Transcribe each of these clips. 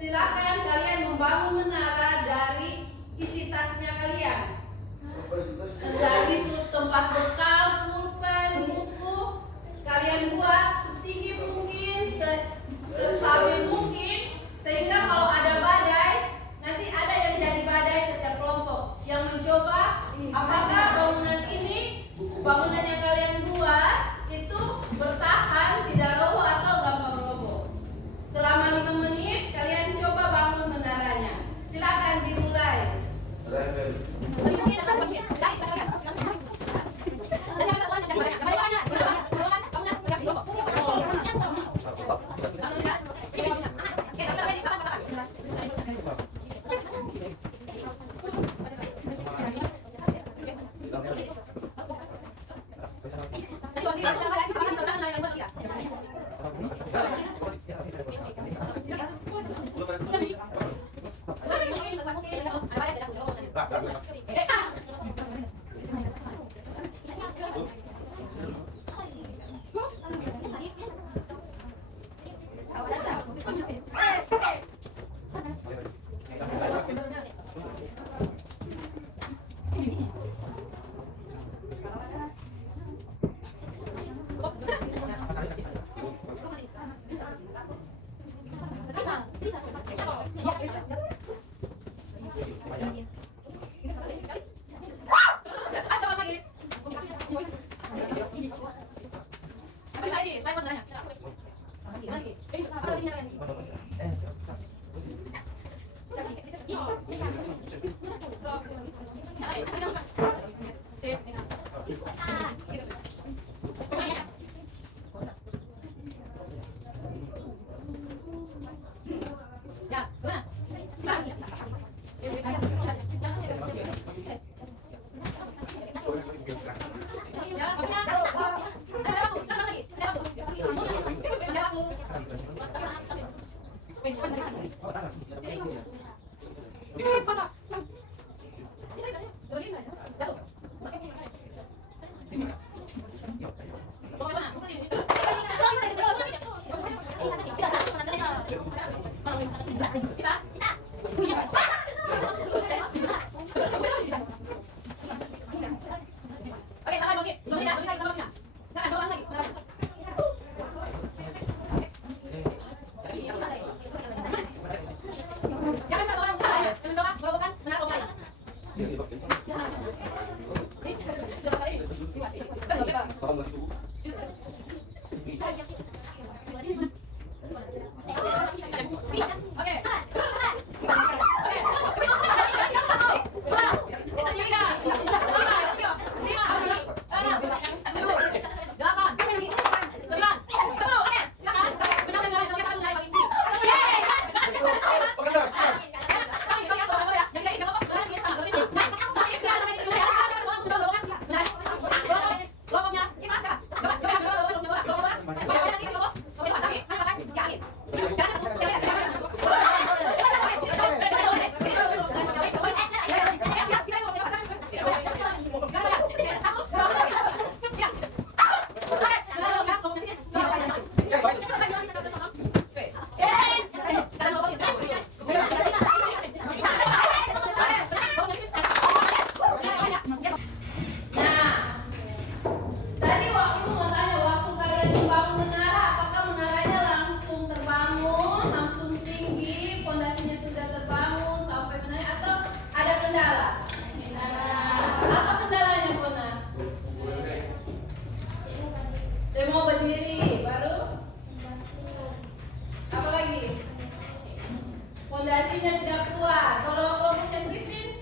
Silakan kalian membangun menara dari isi tasnya kalian. Entah itu tempat bekal, pulpen, buku, kalian buat setinggi mungkin, sestabil mungkin, sehingga kalau ada badai, nanti ada yang jadi badai setiap kelompok yang mencoba apakah bangunan ini, bangunan yang kalian buat itu bertahan, tidak roboh atau gampang roboh. Selama 5 menit kalian coba bangun menaranya. Silakan dimulai. Fondasinya tidak kuat. Kalau kelompoknya Christine,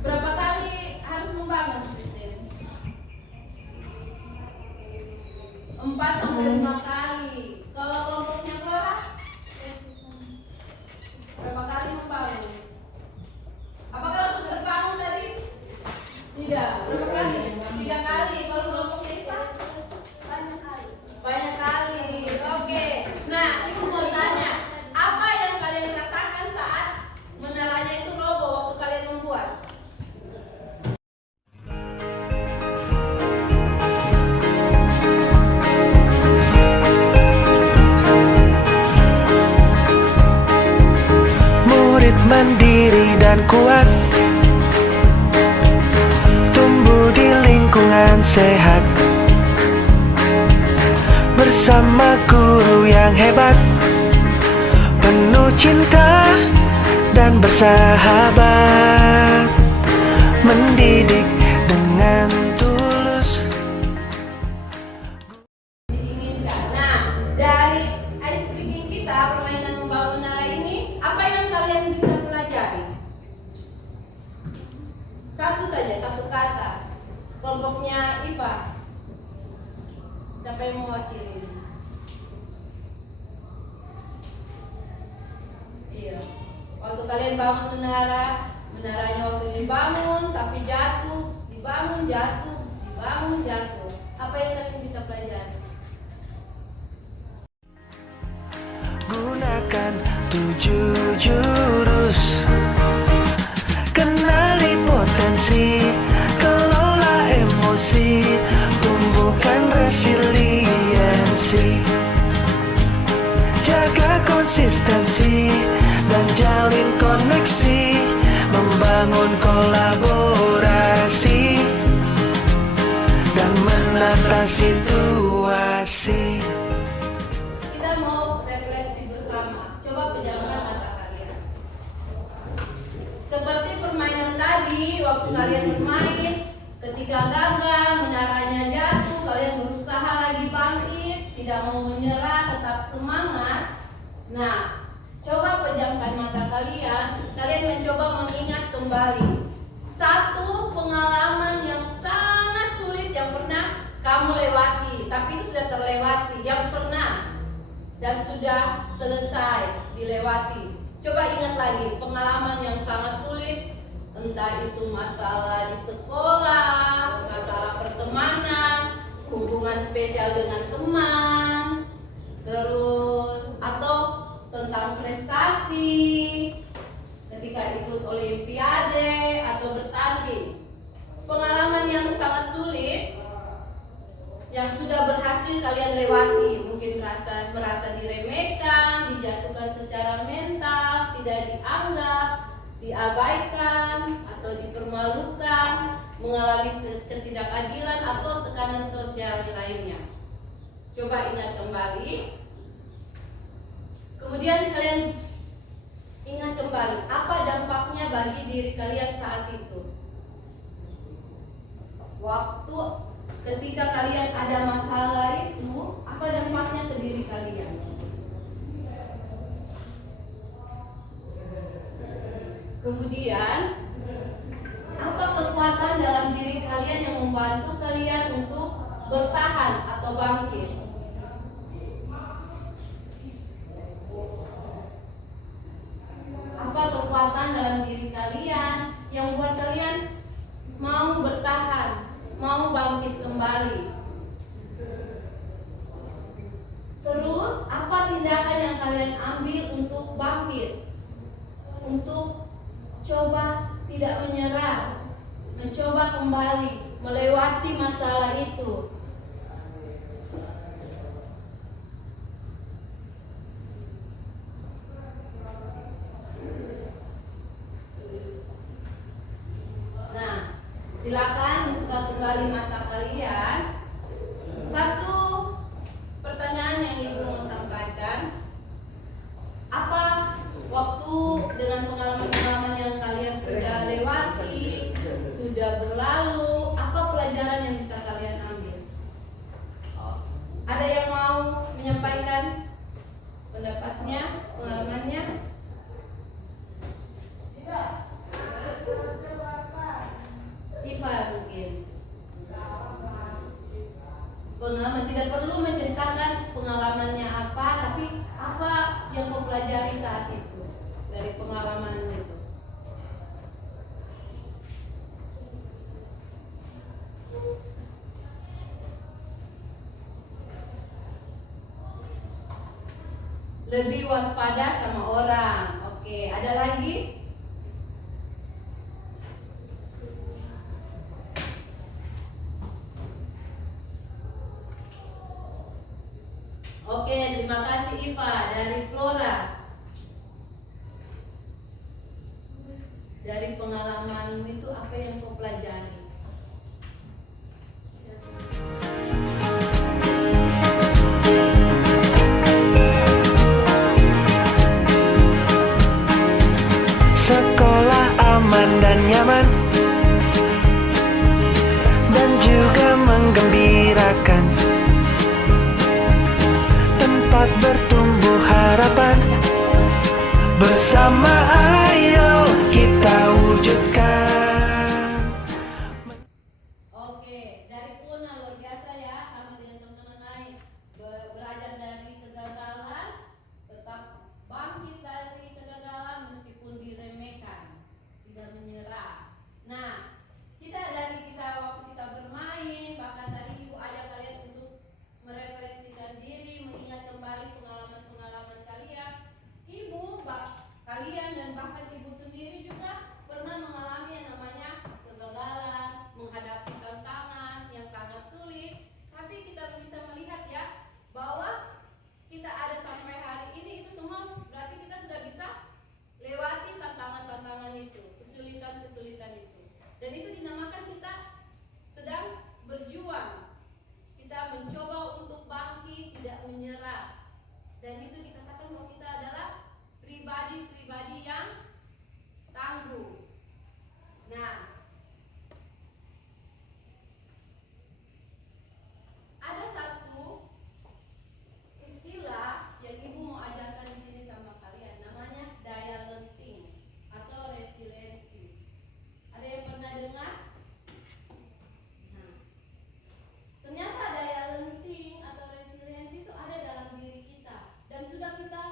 berapa kali harus membangun Christine? 4 sampai 5 kali. Kalau kelompoknya Clara, berapa kali membangun? Apakah langsung terbangun tadi? Tidak. Berapa kali? 3 kali. Kalau kelompoknya Ita? Banyak kali. Oke. Nah, Ibu mau tanya, apa yang kalian rasakan saat menaranya itu roboh waktu kalian membuat? dan kuat, tumbuh di lingkungan sehat, bersama guru yang hebat, penuh cinta dan bersahabat, mendidik dengan tulus. Nah, dari ice breaking kita, permainan membangun menara ini, apa yang kalian bisa pelajari? Satu saja, satu kata. Kelompoknya Iva. Siapa yang mewakili? Iya. Waktu kalian bangun menara, menaranya waktu dibangun tapi jatuh, dibangun jatuh, dibangun jatuh. Apa yang kalian bisa pelajari? Gunakan 7 jurus, kenali potensi, kelola emosi, tumbuhkan resiliensi, jaga konsistensi dan jalin koneksi, membangun kolaborasi dan menata situasi. Kita mau refleksi bersama. Coba pejamkan mata kalian. Seperti permainan tadi, waktu kalian bermain, ketika gagal, menaranya jatuh, kalian berusaha lagi bangkit, tidak mau menyerah, tetap semangat. Nah, coba pejamkan mata kalian. Kalian mencoba mengingat kembali satu pengalaman yang sangat sulit yang pernah kamu lewati, tapi itu sudah terlewati, yang pernah dan sudah selesai dilewati. Coba ingat lagi pengalaman yang sangat sulit, entah itu masalah di sekolah, masalah pertemanan, hubungan spesial dengan teman, terus atau tentang prestasi ketika ikut olimpiade atau bertanding. Pengalaman yang sangat sulit yang sudah berhasil kalian lewati, mungkin merasa diremehkan, dijatuhkan secara mental, tidak dianggap, diabaikan atau dipermalukan, mengalami ketidakadilan atau tekanan sosial lainnya. Coba ingat kembali. Kemudian kalian ingat kembali apa dampaknya bagi diri kalian saat itu. Waktu ketika kalian ada masalah itu, apa dampaknya ke diri kalian? Kemudian, apa kekuatan dalam diri kalian yang membantu kalian untuk bertahan atau bangkit? Apa kekuatan dalam diri kalian yang membuat kalian mau bertahan, mau bangkit kembali? Terus, apa tindakan yang kalian ambil untuk bangkit? Untuk coba tidak menyerah, mencoba kembali, melewati masalah itu. Nah, silakan buka kembali mata kalian. Satu pertanyaan yang Ibu mau sampaikan, apa waktu dengan pengalaman-pengalaman yang kalian sudah lewati, sudah berlalu, apa pelajaran yang bisa kalian ambil? Ada yang mau menyampaikan pendapatnya, pengalamannya? Iva mungkin. Pengalaman, tidak perlu menceritakan pengalamannya apa, tapi apa yang kau pelajari saat itu dari pengalaman itu. Lebih waspada sama orang. Oke, ada lagi? Oke, terima kasih Iva dari Flora. dari pengalamanmu itu apa yang kau pelajari? Sekolah aman dan nyaman, dan juga menggembirakan. Tempat bertumbuh harapan, bersama ayo kita wujudkan. Oke, dari Puna luar biasa ya, sama dengan teman-teman lain. Belajar dari kegagalan, tetap bangkit dari kegagalan meskipun diremehkan, tidak menyerah. Nah, waktu kita bermain, bahkan tadi ibu ajak kalian untuk merefleksikan diri, mengingat kembali pengalaman-pengalaman kalian. Kalian dan bahkan ibu sendiri juga pernah mengalami yang namanya kegagalan, menghadapi tantangan yang sangat sulit. Tapi kita bisa melihat ya bahwa kita ada sampai hari ini, itu semua berarti kita sudah bisa lewati tantangan-tantangan itu, kesulitan-kesulitan itu. Dan itu dinamakan kita sedang berjuang. Kita mencoba untuk bangkit, tidak menyerah. Dan itu dikatakan bahwa kita adalah pribadi-pribadi yang tangguh. Nah, ada satu istilah yang ibu mau ajarkan di sini sama kalian, namanya daya lenting atau resiliensi. Ada yang pernah dengar? Nah, ternyata daya lenting atau resiliensi itu ada dalam diri kita dan sudah kita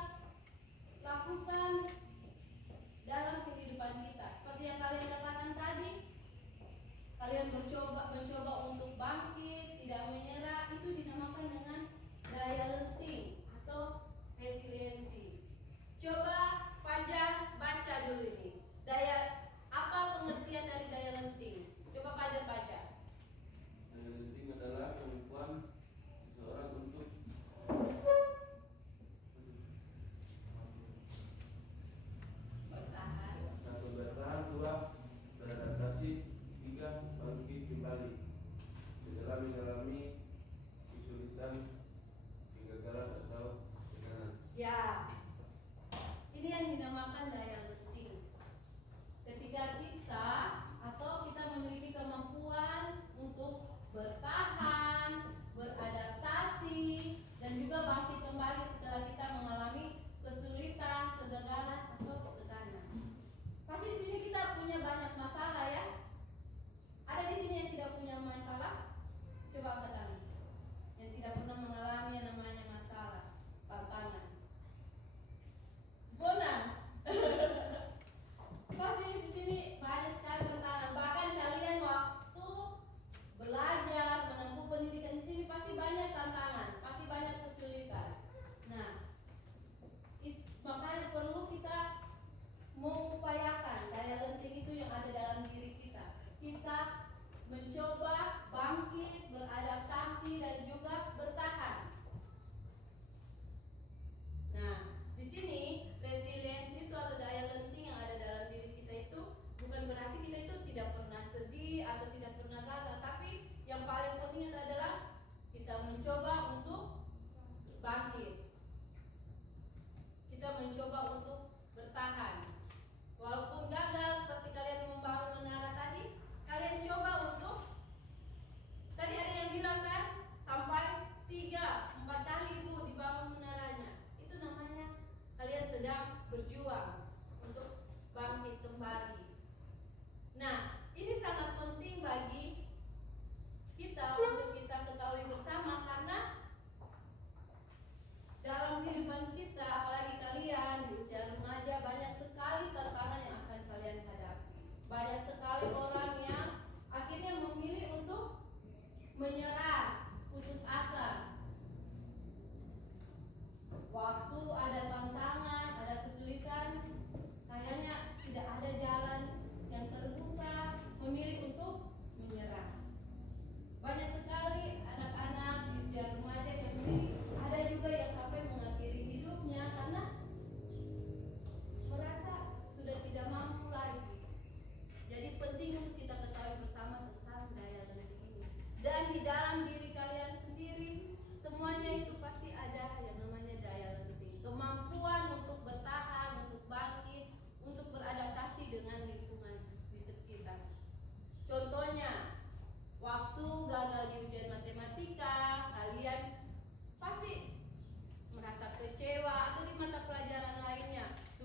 lakukan dalam kehidupan kita. Seperti yang kalian katakan tadi, kalian mencoba untuk bangkit, tidak menyerah, itu dinamakan dengan daya lenting atau resiliensi. Coba Fajar baca dulu ini. Apa pengertian dari daya lenting? Coba Fajar baca. Daya lenting adalah kemampuan seseorang untuk bertahan, dua, beradaptasi, tiga, bangkit kembali setelah mengalami kesulitan, kegagalan atau tekanan. Ya, ini yang dinamakan daya lenting. Ketika kita memiliki kemampuan untuk bertahan, beradaptasi, dan juga bangkit kembali setelah kita mengalami kesulitan, kegagalan atau tekanan. Pasti di sini kita punya banyak masalah ya. Ada di sini yang tidak punya masalah? Coba angkat tangan. Yang tidak pernah mengalami yang namanya masalah, tantangan. Bonan. Pasti di sini banyak sekali tantangan. Bahkan kalian waktu belajar, menempuh pendidikan di sini pasti banyak tantangan, pasti banyak kesulitan. Nah, makanya perlu kita mengupayakan daya lenting itu yang ada dalam diri kita. Kita mencoba bangkit, beradaptasi, dan juga bertahan. Nah, di sini resiliensi itu atau daya lenting yang ada dalam diri kita itu bukan berarti kita itu tidak pernah sedih atau tidak pernah gagal, tapi yang paling penting adalah kita mencoba untuk bangkit. Kita mencoba untuk bertahan. Walaupun gagal seperti kalian membangun menara tadi, kalian coba untuk, tadi ada yang bilang kan, sampai 3-4 kali ibu dibangun menaranya. Itu namanya kalian sedang berjuang untuk bangkit kembali. Nah, ini sangat penting bagi kita untuk kita ketahui bersama, karena dalam kehidupan kita, apalagi kalian di usia remaja, banyak sekali tantangan yang akan kalian hadapi. Banyak sekali orang yang akhirnya memilih untuk menyerah, putus asa. Waktu ada tantangan, ada kesulitan,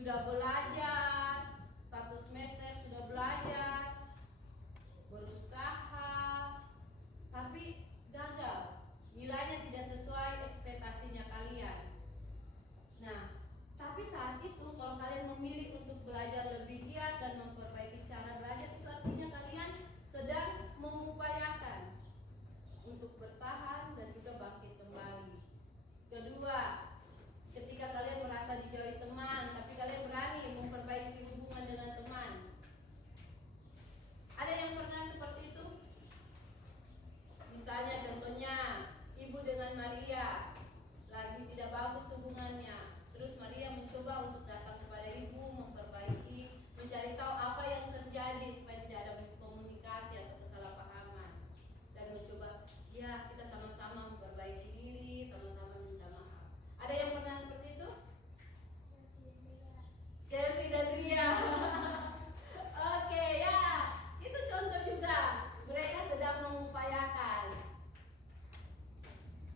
sudah belajar, 1 semester sudah belajar, berusaha, tapi gagal, nilainya tidak sesuai ekspektasinya kalian. Nah, tapi saat itu kalau kalian memilih untuk belajar lebih giat dan memperbaiki cara belajar, itu artinya kalian sedang mengupayakan untuk bertahan dan juga bangkit kembali. Kedua, ketika kalian merasa dijauhi teman, tapi kalian berani memperbaiki hubungan dengan teman. Ada yang pernah seperti itu? Misalnya contohnya, ibu dengan Maria lagi tidak bagus hubungannya. Terus Maria mencoba untuk datang kepada ibu, memperbaiki, mencari tahu apa yang terjadi supaya tidak ada miskomunikasi atau kesalahpahaman. Dan mencoba, ya kita sama-sama memperbaiki diri, sama-sama minta maaf. Ada yang pernah seperti itu? Chelsea dan Ria. Oke, ya, itu contoh juga. Mereka sedang mengupayakan.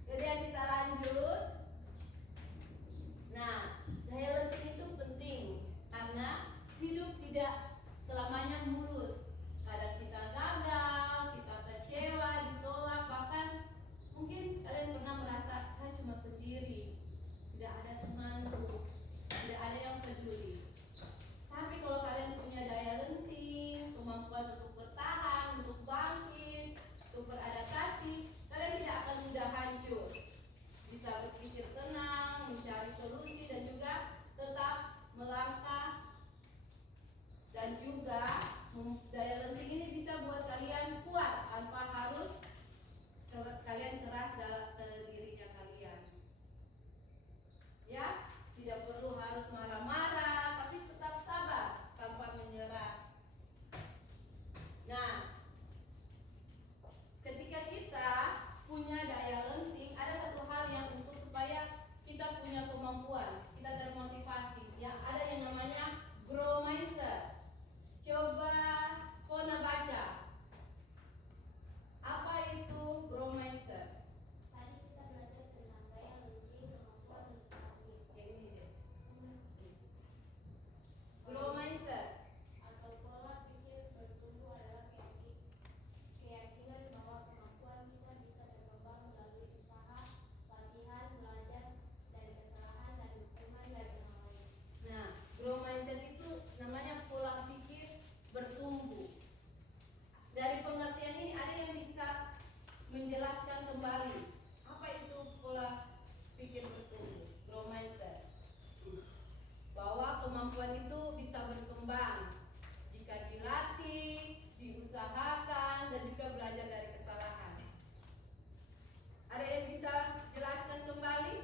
Kemudian kita lanjut. Nah, daya lenting itu penting karena hidup tidak selamanya mulus. Kadang kita gagal, kita kecewa, ditolak, bahkan mungkin kalian pernah merasa saya cuma sendiri, tidak ada temanku, tidak ada yang peduli. Tapi kalau kalian punya daya lenting, kemampuan untuk bertahan, untuk bangkit, untuk beradaptasi, kalian tidak akan mudah hancur. Bisa berpikir tenang, mencari solusi dan juga tetap melangkah. Dan juga daya lenting ini bisa buat kalian kuat tanpa harus kalian keras dalam dirinya kalian. Ya, tidak perlu harus marah-marah, tapi tetap sabar tanpa menyerah. Nah, ketika kita punya daya lenting, ada satu hal yang untuk supaya kita punya kemampuan, kita termotivasi. Ya, ada yang namanya grow mindset. Coba Kona baca. Apa itu grow mindset? Tadi kita belajar tentang daya lenting, kemampuan untuk bangkit. Yang ini deh. Grow mindset Atau pola pikir bertumbuh adalah keyakinan bahwa kemampuan kita bisa berkembang melalui usaha, latihan, belajar dari kesalahan dan teman dari orang lain. Nah, grow mindset itu namanya pola pikir bertumbuh. Dari pengertian ini ada yang bisa menjelaskan kembali apa itu pola pikir bertumbuh, grow mindset. Bahwa kemampuan itu bisa berkembang jika dilatih, diusahakan, dan juga belajar dari kesalahan. Ada yang bisa jelaskan kembali?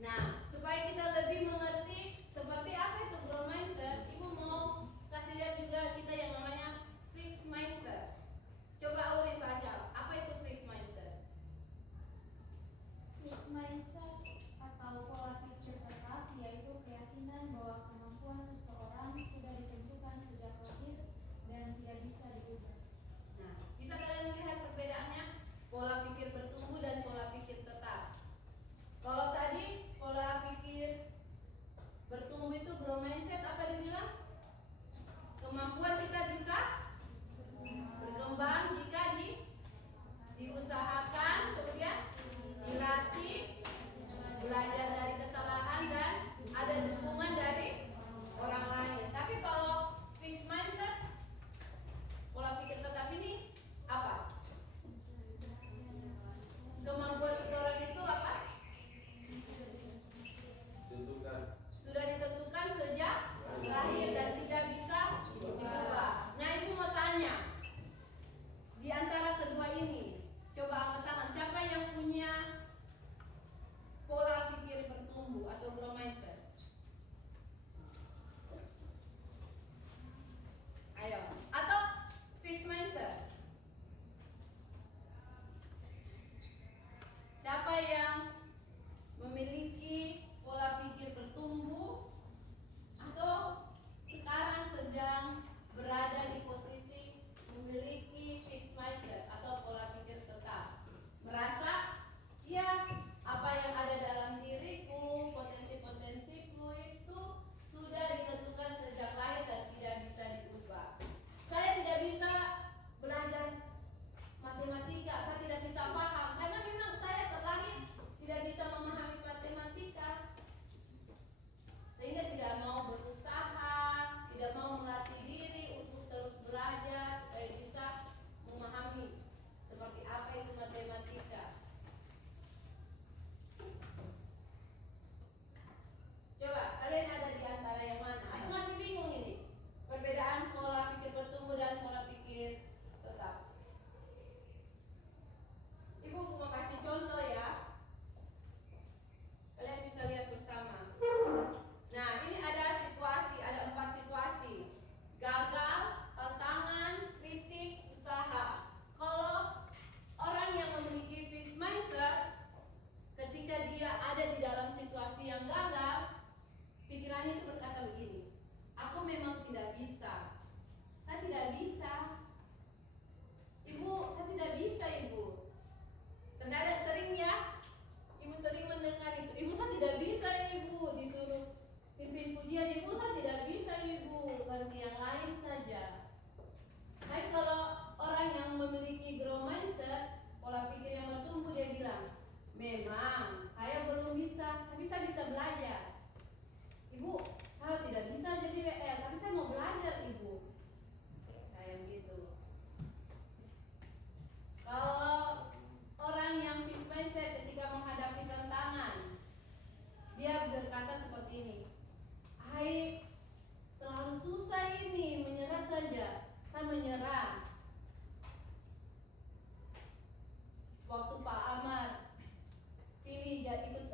Nah, supaya kita lebih mengerti seperti apa itu grow mindset, Ibu mau kasih lihat juga kita yang namanya fixed mindset. Coba Aurin baca, apa itu fixed mindset? Fixed mindset atau pola pikir tetap yaitu keyakinan bahwa kemampuan seseorang sudah ditentukan sejak lahir dan tidak bisa diubah. Nah, bisa kalian lihat perbedaannya? Pola pikir bertumbuh dan pola pikir tetap. Kalau tadi pola pikir bertumbuh itu grow mindset, apa dibilang? Kemampuan kita bisa berkembang jika diusahakan, kemudian dilatih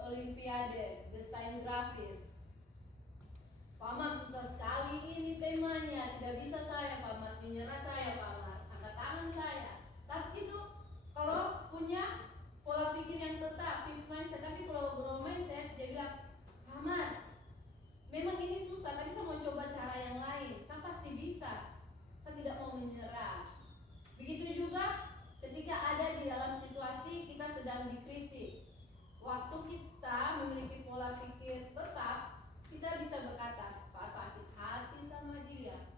Olimpiade desain grafis. Pak Mar, susah sekali ini temanya, tidak bisa saya Pak Mar, menyerah saya Pak Mar, angkat tangan saya. Tapi itu kalau punya pola pikir yang tetap, fixed mindset. Tapi kalau grow mindset, dia bilang, Pak Mar, memang ini susah, tapi saya mau coba cara yang lain. Saya pasti bisa. Saya tidak mau menyerah. Begitu juga ketika ada di dalam situasi kita sedang dikritik. Waktu kita memiliki pola pikir tetap, kita bisa berkata, saya sakit hati sama dia,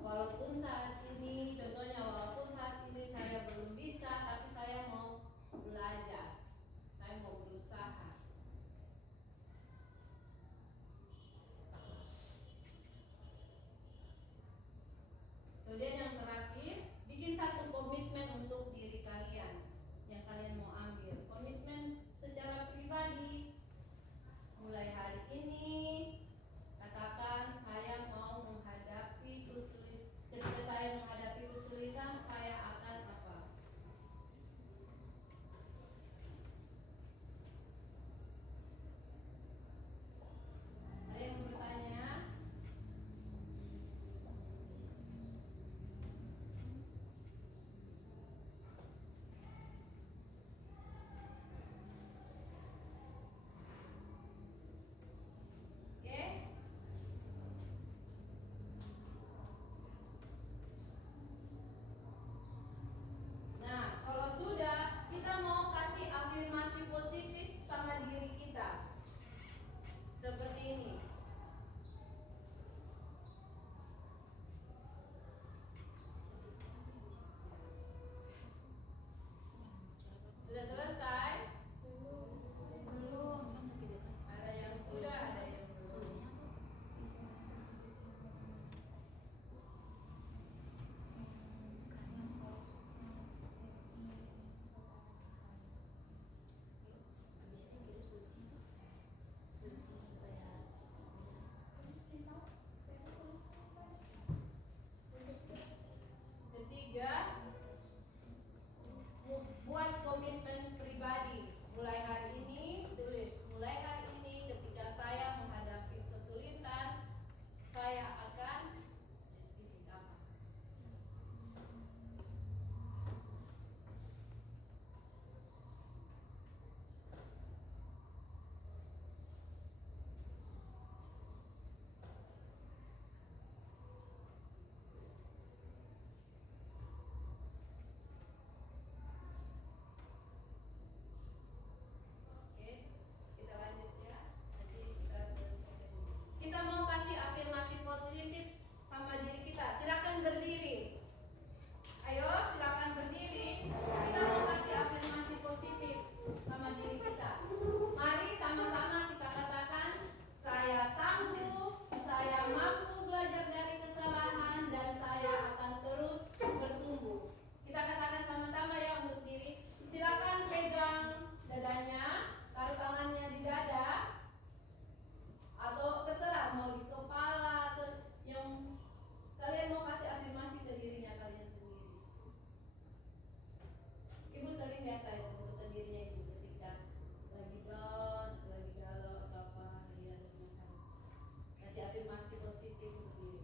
Walaupun saat ini, contohnya walaupun saat ini saya belum bisa, tapi saya mau belajar, saya mau berusaha. Kemudian yang terakhir, bikin satu komitmen untuk diri kalian yang kalian mau ambil. Komitmen secara pribadi. Mulai hari ini, katakan saya mau menghadapi kesulitan. Ketika saya menghadapi kesulitan, saya akan apa? Ada yang mau bertanya? Oke? Nah, kalau sudah, kita mau kasih afirmasi positif sama diri kita. Seperti ini. Sudah selesai? Belum, kan sakit ya kasih. Ada yang sudah, ada yang belum. Solusinya tuh karena habis itu kira solusinya tuh solusinya supaya Ketiga, buat komitmen pribadi. Mulai hari ini, tulis. Mulai hari ini ketika saya menghadapi kesulitan, saya akan titik apa? Oke, kita lanjut ya. Nanti kita selesaikan dulu. Kita mau kasih afirmasi positif sama diri kita. Silakan berdiri. Ayo, silakan berdiri. Kita mau kasih afirmasi positif sama diri kita. Mari sama-sama kita katakan, saya tangguh, saya mampu belajar dari kesalahan, dan saya akan terus bertumbuh. Kita katakan sama-sama ya untuk diri. Silakan pegang dadanya, taruh tangannya di dada, atau terserah mau di kepala atau yang kalian mau kasih afirmasi ke dirinya kalian sendiri. Ibu sering biasa ya untuk ke dirinya ibu ketika lagi down, atau lagi galau atau apa, lagi ada masalah. Kasih afirmasi positif untuk diri.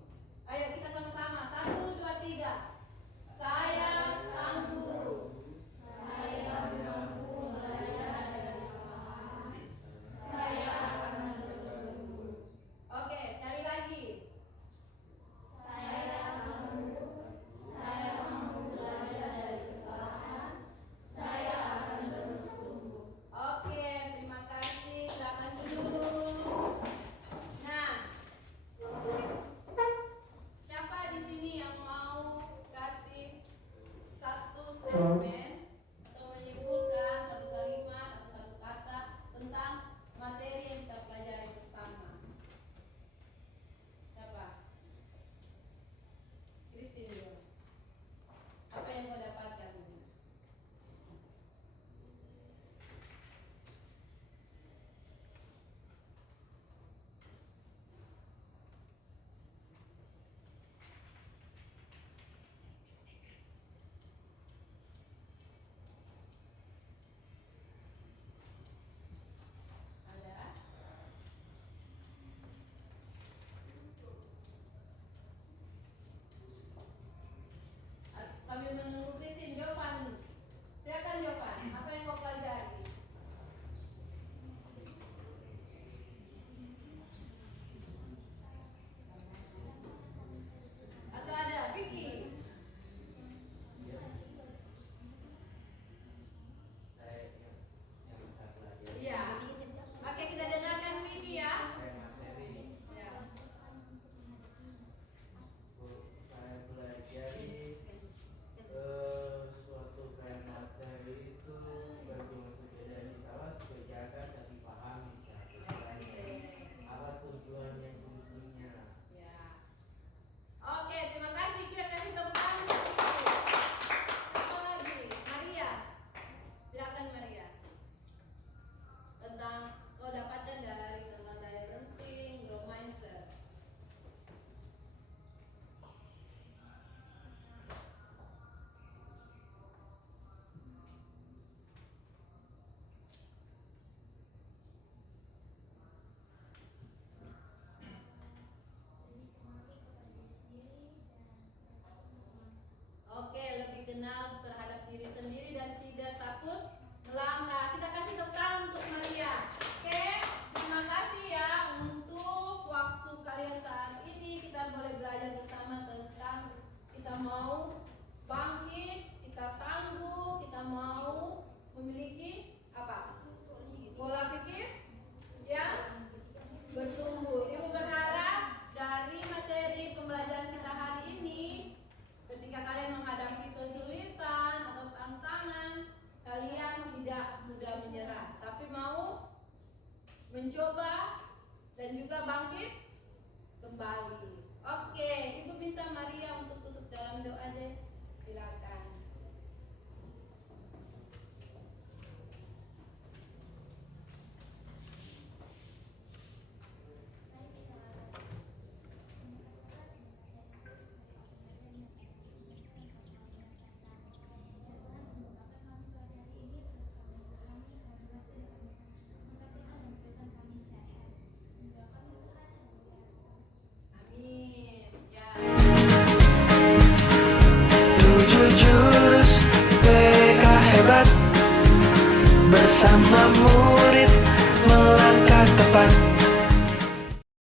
Ayo kita sama-sama. 1, 2, 3. Saya tangguh. Saya mampu belajar dari kesalahan. Saya akan terus bertumbuh. Oke, sekali lagi. Saya tangguh. Saya mampu belajar dari kesalahan. Saya akan terus tumbuh. Oke, terima kasih. Silakan duduk. Nah, siapa di sini yang mau kasih satu statement atau menyimpulkan satu kalimat atau satu kata tentang materi yang kita pelajari bersama? Siapa? Christine. Apa yang kau dapatkan? Ada? Sambil menunggu Christine, Jovan. Silakan Jovan, apa yang kau pelajari? Atau ada Vicky? Saya yang bisa pelajari Iya. Oke, kita dengarkan Vicky ya. saya materi Ya. Bu, saya kenal terhadap diri sendiri dan tidak takut melangkah. Kita kasih tepuk tangan untuk Maria. Oke, terima kasih ya untuk waktu kalian saat ini. Kita boleh belajar bersama tentang kita mau bangkit, kita tangguh, kita mau memiliki apa? Pola pikir yang bertumbuh. Ibu berharap dari materi pembelajaran kita hari ini, ketika kalian menghadapi kesulitan atau tantangan, kalian tidak mudah menyerah, tapi mau mencoba dan juga bangkit kembali. Oke, Ibu minta Maria untuk tutup dalam doa deh. Silakan. Amin. Ya. 7 jurus PK hebat bersamamu